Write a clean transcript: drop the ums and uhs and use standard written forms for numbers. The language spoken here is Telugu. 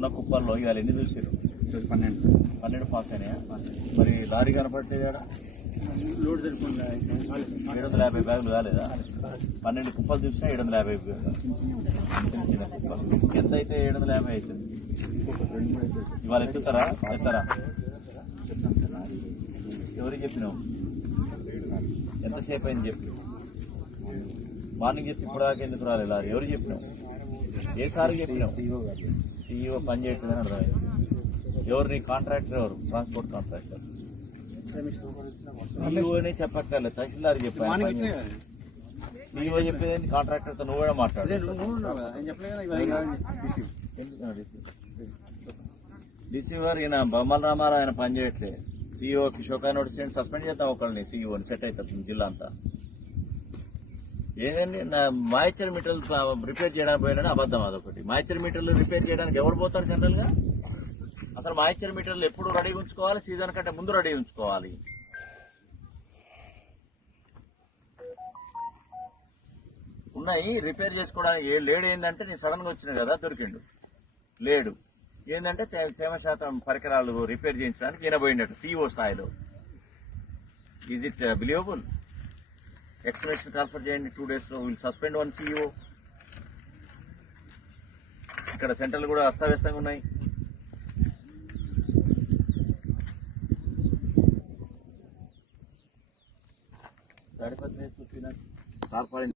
ఉన్న కుప్పల్లో ఇవాళ ఎన్ని చూసారు? 12 పాస్ అయినాయా? మరి లారీ కనపడలేదు ఆడ? 750 బ్యాగులు కాలేదా? 12 కుప్పలు చూసినా 750 చిన్న చిన్న కుప్పలు. ఎంత అయితే 750 అవుతుంది. ఇవాళ ఎత్తుతారా? ఎవరికి చెప్పినావు? ఎంతసేపు అయింది చెప్పి? మార్నింగ్ చెప్పి ఇప్పుడు దాకా ఎందుకు రాలేదు లారీ? ఎవరికి చెప్పినావు? ఏ సార్ చెప్పినావు? CEO పని చేయట్లేదని అర్థమైంది. ఎవరు నీ కాంట్రాక్టర్? ఎవరు? Transport contractor. CEOనే చెప్పక్కర్లేదు, తహసీల్దార్ చెప్పాను. CEO చెప్పేది కాంట్రాక్టర్తో నువ్వు కూడా మాట్లాడు. రిసీవర్ ఈయన బొమ్మల రామారావు ఆయన పని చేయట్లేదు. CEOకి షోకా నోటీస్ సస్పెండ్ చేద్దాం ఒకళ్ళని. CEOని సెట్ అవుతుంది జిల్లా అంతా. ఏదండి మాయిశ్చర్ మీటర్లు రిపేర్ చేయడానికి పోయినా అబద్ధం. అదొకటి. మాయిశ్చర్ మీటర్లు రిపేర్ చేయడానికి ఎవరు పోతారు జనరల్ గా? అసలు మాయిశ్చర్ మీటర్లు ఎప్పుడు రెడీ ఉంచుకోవాలి? సీజన్ కంటే ముందు రెడీ ఉంచుకోవాలి. ఉన్నాయి రిపేర్ చేసుకోవడానికి. లేడు ఏంటంటే నేను సడన్ గా వచ్చిన కదా దొరికిండు. లేడు ఏంటంటే తేమ శాతం పరికరాలు రిపేర్ చేయించడానికి ఈయన పోయినట్టు CEO స్థాయిలో. Is it believable? Explanation transfer చేయండి 2 days లో. Will suspend 1 CEO. ఇక్కడ సెంటర్లు కూడా అస్తవ్యస్తంగా ఉన్నాయి. తాడిపత్రి చెప్పిన